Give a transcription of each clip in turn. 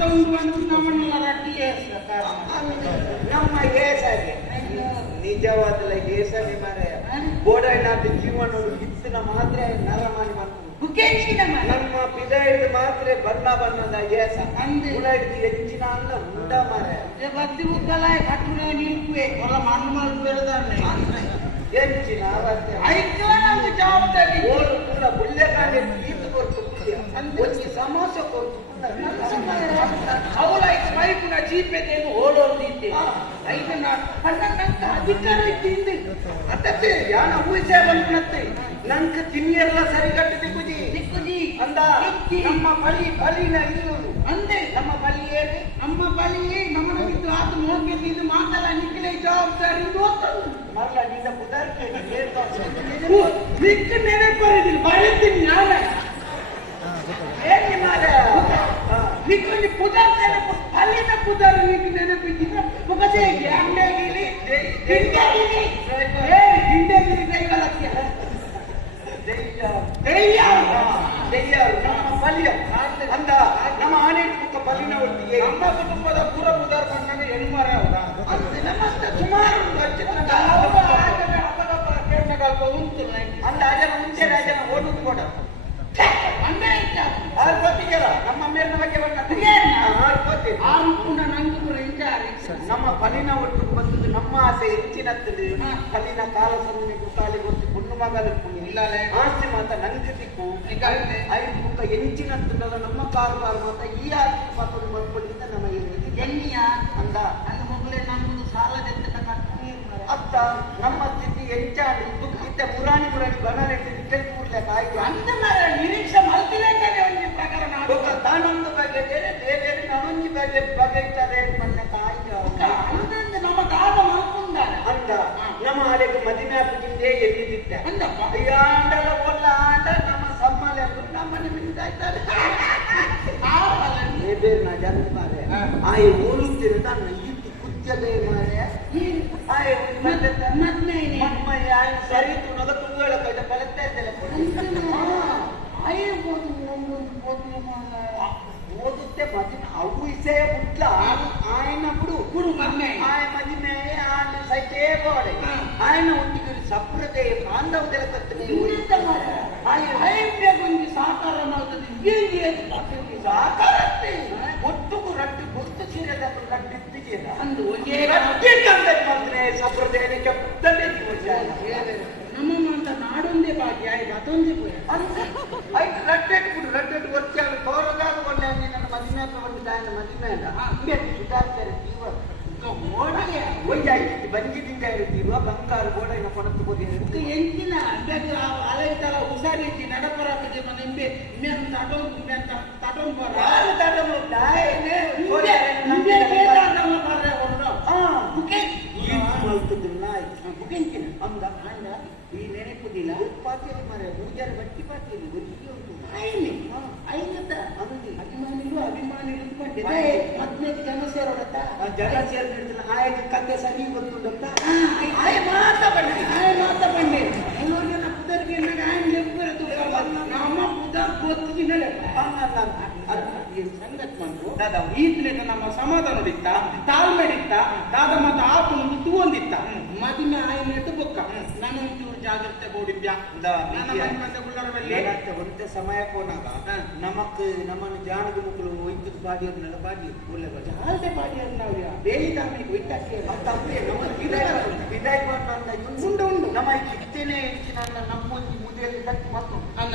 ಬಂದು ನಮ್ಮನ್ನೆಲ್ಲ ರಟ್ಟಿ ನಮ್ಮ ಏಸಾಗೆ ನಿಜವಾದಲ್ಲ ಏಸನೆ ಮಾರೆ ಬೋಡೈನಾದ ಜೀವನ ಇತ್ತಿನ ಮಾತ್ರ ನರಮಾನಿ ಮನೆ ನಮ್ಮ ಪಿದ ಹಿಡಿದು ಮಾತ್ರ ಬಣ್ಣ ಬಣ್ಣದ ಏಸ. ಗುಣ ಹಿಡಿದು ಹೆಚ್ಚಿನ ಅಲ್ಲ ಉಂಡ ಮಾರೆ. ಬತ್ತಿ ಉದ್ದಲ ಕಟ್ಟುನೆ ನಿಲ್ಪುವೆ ಹೊಲ ಮಣ್ಣು ಮಾಡಿ ಬೆಳೆದಾನೆ ಹೆಚ್ಚಿನ ನಮ್ಗೆ ಜವಾಬ್ದಾರಿ. ಓಡು ಕೂಡ ಬುಲ್ಲೆ ಕಾಂಡೆ ಈತು ಕೊಟ್ಟು ಒಂದು ಸಮೋಸ ಕೊಟ್ಟು ಅವಳ ಮೈಪುನ ಚೀಪೆದೇನು ಓಡೋದು ಇದ್ದೆ ಐದು ನಾಲ್ಕು ಹನ್ನೊಂದಂತ ಅಧಿಕಾರ ಇದ್ದಿಂದ ಅತ್ತತ್ತೆ ಯಾನ ಊಸೆ ಬಂದ್ನತ್ತೆ ನಂಕ ತಿನ್ನಿಯೆಲ್ಲ ಸರಿ ಕಟ್ಟಿದೆ ಕುಜಿ. ದಿಕ್ಕುಜಿ ಅಂದ. ನಮ್ಮ ಬಲಿ ಬಲಿನ ಇದು ಅಂದೆ. ನಮ್ಮ ಬಲಿ ಏನು ನಮ್ಮ ಬಳಿ ನಮ್ಮನ ಬಿದ್ದು ಆತ ನೋಡ್ಗೆ ಇದು ಮಾತಲ್ಲ ನಿಕ್ಕಲೆ ಜವಾಬ್ದಾರಿ ಹೋಗ್ತದೆ. ಮಲ್ಲ ನಿನ್ನ ಪುದಾರ್ಕೆ ನಿಕ್ಕ ನೆನಪರಿದಿಲ್ಲ ಬರೀತೀನಿ ನಾಳೆ. ನಮ್ಮ ಕುಟುಂಬದ ಪೂರ್ವ ಉದಾಹರಣೆ ಹೆಣ್ಮರೆ ಹೌದಾ ಸುಮಾರು ಉಂಟು. ನನಗೆ. ಅಂದ ಅಜನ ಮುಂಚೆ ರಾಜನ ಓಟು ಕೂಡ? ಆರು ಗೊತ್ತಿಗೆಲ್ಲ ನಮ್ಮ ಮೇಲಿನ ಬಗ್ಗೆ ಬಂದ ನಂಗೆ ಪುರ ನಮ್ಮ ಫಲಿನ ಒಟ್ಟು ಬಂದದ್ದು ನಮ್ಮ ಆಸೆ ಹೆಚ್ಚಿನತ್ತದೆ. ಫಲಿನ ಕಾಲ ಸಂದಿನ ಕಾಲಿ ಗೊತ್ತು ಪುಣ್ಯ ಮಗಲ ಇಲ್ಲ ಆಸ್ತಿ ಮಾತ ನಂಗೆ ಸಿಕ್ಕು. ಐದು ಮುಖ ಎಂಚಿನತ್ತಲ್ಲ ನಮ್ಮ ಕಾರು ಮಾತ ಈ ಆಸ್ತಿ ನಾನೊಂದು ಬಗೆ ಬಗೆ ಇದ್ದಾರೆ ಮಣ್ಣಕ್ಕೆ ಆಯ್ತು ಅಂದಂದು ನಮ್ಮ ಕಾದ ಮಲ್ಕೊಂಡಾರ ಅಂದ ನಮ್ಮ ಆಲೆಗೆ ಮದಿಮೆ ಹಾಕಿದ್ದೇ ಎದ್ದಿದ್ದ ಅಂದಪ್ಪ ಅಯ್ಯಾಂಡಲ ಒಲ್ಲ ಆಂಡ ನಮ್ಮ ಸಮ್ಮಲೆ ನಮ್ಮನೆ ಮಿಂದಾಯ್ತಾರೆ ಏ ಬೇರೆ ನಾ ಜನ ಮಾರೆ ಹಾ. ಆಯ್ ಓಲುತ್ತಿರ ನನ್ನ ಇತ್ತು ಕುಚ್ಚದೆ ಮಾರೆ ಆಯ್ ಮತ್ತೆ ಮತ್ತೆ ಮಮ್ಮ ಆಯ್ ಸರಿ ತುಣದ ತುಂಗಳ ಕೈದ ಕಲಿತಾ ಇದ್ದಲ್ಲ ಓದುತ್ತೆ ಮದಿನ ಅವು ಇಸೇ ಬುಟ್ಲ ಆಯ್ನ ಬಿಡು. ಗುರು ಮನ್ನೆ. ಆಯ ಮದಿಮೆ ಆಯ್ನ ಸೈತೇ ಬಾಳೆ. ಆಯ್ನ ಒಟ್ಟಿಗೆ ಸಪ್ರತೆ ಬಾಂಧವದೆಲ್ಲ ಕತ್ತನೆ ಒಂದು ಸಾಕಾರ ಮಾಡ್ತದೆ. ಏನು ಸಾಕಾರತ್ತೆ ಒಟ್ಟುಗೂ ರಟ್ಟು ಗುರ್ತು ಸೀರೆದ ರಟ್ಟು ಇತ್ತಿಗೆಲ್ಲ ಅಂದು ಒಂದೇ ರಟ್ಟಿ ಕಂದಕ್ಕೆ ಬಂದ್ರೆ ಸಪ್ರದೇ ಕೆಪ್ಪದಲ್ಲೇ ನಮ್ಮ ಅಂತ ನಾಡೊಂದೇ ಭಾಗ್ಯ ಆಯ್ತು ಅದೊಂದೇ ಹೋಯ ಆಯ್ತು ರಟ್ಟೆಟ್ ಬಿಡು ರಟ್ಟೆಟ್ ವರ್ಷ ಗೌರವಾದ ಒಳ್ಳೆ ನನ್ನ ಮದಿಮೆ ಅಂತ ಒಂದು ಅಲ್ಲ ಹಂಗೆ ಸುಧಾರಿಸ್ತಾರೆ ಜೀವ ಒಯ್ಯಾಯ್ತು ಬಂಜಿದಿಂದ ಇರ್ತೀವ ಬಂಗಾರ ಗೋಡೆನ ಕೊಡತ್ತು ಇದಕ್ಕೆ ಎಂಚಿನ ಬೇಕು ಅಲೆ ತರ ಹುಷಾರಿದ್ದಿ ನಡಪರಾಗಿದೆ ಮನೆ ಇಂಬೆ ಇನ್ನೇನು ಅಂತ ಬರ ಇಂಬೆ ಬೇಡ ನಮ್ಮ ಬರ ಅಂದ ಅಂದ ಈ ನೆನಪುದಿಲ್ಲ ಪಾತಿಯಲ್ಲಿ ಮರೆ ಮುರಿಜಾರ ಬಟ್ಟಿ ಪಾತಿಯಲ್ಲಿ ಐನಿ ಐನತ್ತ ಅಂದಿ ಅಭಿಮಾನಿಗಳು ಇಟ್ಕೊಂಡಿದ್ದೆ ಹದಿನೈದು ಜನ ಸೇರೋಡತ್ತ ಆ ಜನ ಸೇರ್ತಿರ್ತಿಲ್ಲ ಆಯ್ತು ಕತೆ ಸರಿ ಗೊತ್ತುಂಟಂತ ಆಯ್ ಮಾತ ಬಂದೆ ಆಯ್ ಮಾತ ಬಂದೆ ಎಲ್ಲರಿಗೆ ನಮ್ಮ ಪುದರ್ಗೆ ನನಗೆ ಆಯನ್ ಲೆಪ್ಪರದು ನಮ್ಮ ಪುದ ಗೊತ್ತಿನಲೆ ಸಂಗತ್ ಬಂದು ಈ ಈತ್ಲೆಗ ನಮ್ಮ ಸಮಾಧಾನ ಹೊಡಿತ್ತ ತಾಳ್ಮೆ ಹಿಡಿತ್ತ ದಾದ ಮತ್ತ ಒಂದು ತೂ ಮದಿಮೆ ಆಯನ ಎಟ್ಟು ಬೊಕ್ಕ ನಾನು ಒಂಚೂರು ಜಾಗ್ರತೆ ನನ್ನ ಮನೆ ಬಂದ ಗುಳ್ಳರದಲ್ಲಿ ಒಂದೇ ಸಮಯ ಕೋನಾಗ ಹಾ. ನಮಕ್ ನಮ್ಮನ್ನು ಜಾನದ ಮಕ್ಕಳು ಒಯ್ತದ ಬಾಡಿಯವ್ರನ್ನೆಲ್ಲ ಬಾಡಿ ಒಳ್ಳೆ ಬಾಡಿ ಜಾಲ್ದೆ ಪಾಡಿಯಲ್ಲಿ ನಾವು ಬೇಲಿದಾಮಿಗೆ ಒಯ್ತಾಕೆ ತಪ್ಪೇ ನಮ್ಮ ವಿದಾಯ ವಿದಾಯ ಉಂಡು ಉಂಡು ನಮ್ಮ ಕಿತ್ತೇನೆ ಹೆಚ್ಚಿನ ನಮ್ಮೊಂದು ಮುದೆಯಲ್ಲಿ ಮತ್ತು ಅನ್ನ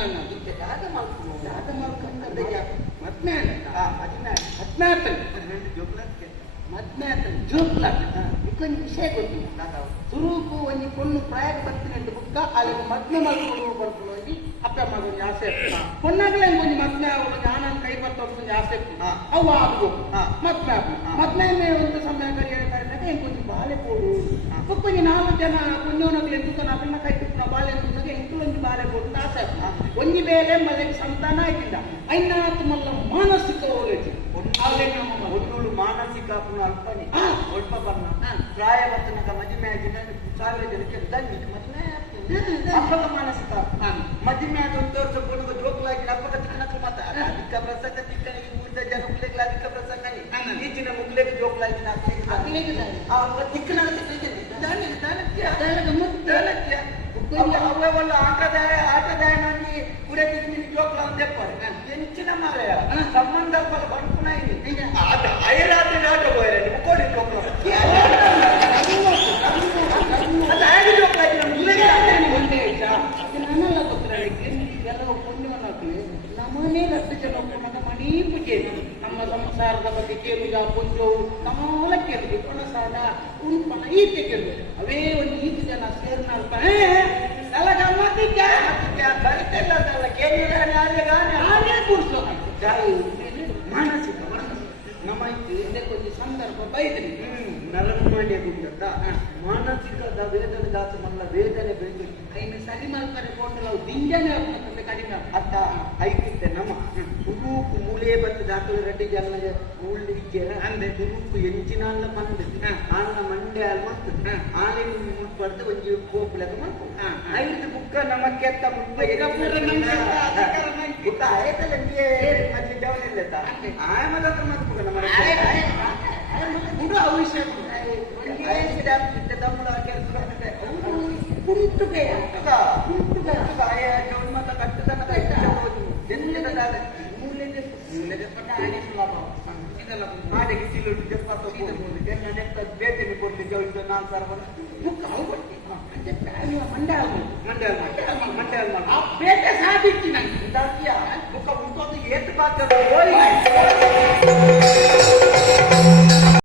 ಜಾಗ ಮಾಡ್ಕೊಂಡು ಜಾಗ ಮಾಡ್ಕೊಂಡದ್ದಯ್ಯ ಹದಿನಾಲ್ಕು ಹದಿನಾರು. ಹದಿನಾರು. ಹದಿನೆಂಟು ಜೋಗ್ಲಕ್ಕೆ ಹದಿನಾಲ್ಕು ಜೂಪ್ಲ ಬುಕ್ಕೊಂದು ವಿಷಯ ಗೊತ್ತಿಲ್ಲ ಸುರೂಪು ಒಂಜಿ ಪೊಣ್ಣು ಪ್ರಾಯಕ್ಕೆ ಬರ್ತೀನಿ ಬುಕ್ಕ ಅಲ್ಲಿ ಮದ್ವೆ ಮಲ್ಕೊಂಡು ಬರ್ಕೊಂಡು ಹೋಗಿ ಅಪ್ಪ ಮಗನ ಆಸೆ ಪೊಣ್ಣಗಳೇ ಒಂಜಿ ಮದ್ವೆ ಅವಳು ಯಾನನ್ ಕೈ ಬರ್ತೊಂದು ಆಸೆ. ಅವು ಆಗು. ಮದ್ವೆ ಆಗುದು ಹಾ. ಮದ್ವೆ ಮೇಲೆ ಒಂದು ಸಮಯ ಕರಿಯಾಗ ಕೊಂಚ ಬಾಲೆ ಕೊಡು. ಬುಕ್ಕೊಂಜಿ ನಾಲ್ಕು ಜನ ಪುಣ್ಯವನಗಳು ಎಂಟು ನಕಲ್ನ ಕೈ ತುಪ್ಪನ ಬಾಲೆ ತುನ್ನಗೆ ಎಂಕುಲೊಂದು ಬಾಲೆ ಕೊಡು ಅಂತ ಆಸೆ. ಒಂಜಿ ಬೇಲೆ ಮಲೆಗೆ ಸಂತಾನ ಆಯ್ತಿಲ್ಲ ಐನಾತ್ ಮಲ್ಲ ಮಾನಸಿಕ ಹೋಗೈತಿ ಅವಲೇ ನಮ್ಮ ಮಾನಸಿಕ ಪುನಃ ಅಲ್ಪನೆ. ಸ್ವಲ್ಪ ಬಣ್ಣ. ಪ್ರಾಯ ಬತ್ತನಕ ಮದುವೆ ಆಗಿನ ಸಾವಿರ ಜನಕ್ಕೆ ದಂಡಿ ಮದುವೆ ಆಗ್ತದೆ. ಅಪ್ಪಗ ಮಾನಸಿಕ. ಮದುವೆ ಆದ ಒಂದು ವರ್ಷ ಕೊಡುವ ಜೋಕ್ಲಾಗಿ ಅಪ್ಪಗ ತಿಕ್ಕನಕ ಮಾತ. ಅಧಿಕ ಪ್ರಸಂಗ ತಿಕ್ಕನಿಗೆ ಊರಿದ ಜನ ಮುಗ್ಲೆಗಳ ಅಧಿಕ ಪ್ರಸಂಗನಿ. ಈಚಿನ ಮುಗ್ಲೆಗೆ ಜೋಕ್ಲಾಗಿ ಅಕ್ಲೆಗೆ ದಾರಿ. ತಿಕ್ಕನ ತಿಕ್ಕಿದ್ದೀನಿ. ದಾನಿ ದಾನಕ್ಯ ಅದರ ಗಮ್ಮತ್ತು ದಾನಕ್ಯ ಅವೆಲ್ಲ ಆಟದಾಯ ಆಟದಾಯನಾಗಿ ಕುಡೆ ತಿಕ್ಕಿನಿ ಜೋಕ್ಲ ಅಂತ ಎಂಚಿನ ಮಾರಾಯ. ಸಂಬಂಧ ನಮ್ಮನೇ ರಟ್ಟು ಜನ ಮಣಿ ಪೂಜೆ ನಮ್ಮ ಸಂಸಾರದ ಬಗ್ಗೆ ಕೇಳುಗ ಪುಂಜು ಕಾಲ ಕೇಳಿದ್ವಿ ಕೊಣಸಾದ ಉಂಪನ ಈತೆ ಕೇಳಿದ್ವಿ ಅವೇ ಒಂದು ಈತು ಜನ ಸೇರ್ನ ಅಲ್ಪ ಎಲ್ಲ ಗಮ್ಮತ್ತಿದ್ದ ಬರಿತಿಲ್ಲ ಯಾರಿಗಾನೆ ನಾನೇ ಕೂರ್ಸೋ ಮಾನಸಿಕ ನಮ್ಮ ಇದಕ್ಕೊಂದು ಸಂದರ್ಭ ಬೈದ್ರಿ ನರಮಾಂಡ್ಯ ಗುಂಡತ್ತ ಮಾನಸಿಕದ ವೇದನೆ ದಾಸ ಮಲ್ಲ ವೇದನೆ ಬೆಳೆದು ಐನು ಸರಿ ಮಾಡ್ತಾರೆ ಕೊಟ್ಟು ನಾವು ದಿಂಜನೆ ಆಗ್ತದೆ ಕಡಿಮೆ ಆಗ್ತದೆ. ಅತ್ತ ಐಕಿತ್ತೆ ನಮ್ಮ ತುರುಕು ಮೂಲೆ ಬತ್ತು ದಾಖಲೆ ರೆಡ್ಡಿ ಜನ ಉಳ್ಳಿದ್ದೇರ ಅಂದ್ರೆ ತುರುಕು ಎಂಚಿನಾಲ ಬಂದು ಹ. ಆನ ಮಂಡ್ಯ ಅಲ್ಲಿ ಮಾಡ್ತದೆ ಹ. ಆನೆ ಮುಟ್ಬಾರ್ದು ಒಂಜಿ ಕೋಪುಲಕ ಮಾಡ್ಕೊ ಹ, ಹ. ಐದು ಬುಕ್ಕ ನಮ್ಮ ಕೆತ್ತ ಮುಟ್ಟ ಬುಕ್ಕ ಪೂರ ನಮ್ಗೆ ಕೆತ್ತ, ಅಧಿಕಾರ ನಮ್ಗೆ. ಬುಕ್ಕ ಆಯ್ತಲ್ಲ ನಿಮಗೆ ಮತ್ತೆ ಡೌನ್ ಇಲ್ಲ ಹಂಗೆ. ಆಯ ಮತ್ತೆ ಮಾಡ್ಬೇಕು ನಮ್ಮ ಬುಕ್ ಅವು ಕೊಟ್ಟಿ. ಅಂತೆ ಪ್ಯಾನಿಯ ಮಂಡ್ಯ ಅಲ್ವ? ಆ ಪೇಟೆ ಸಾಧಿಸಿ ನಂಗೆ ಏತ್ ಪಾತ್ರ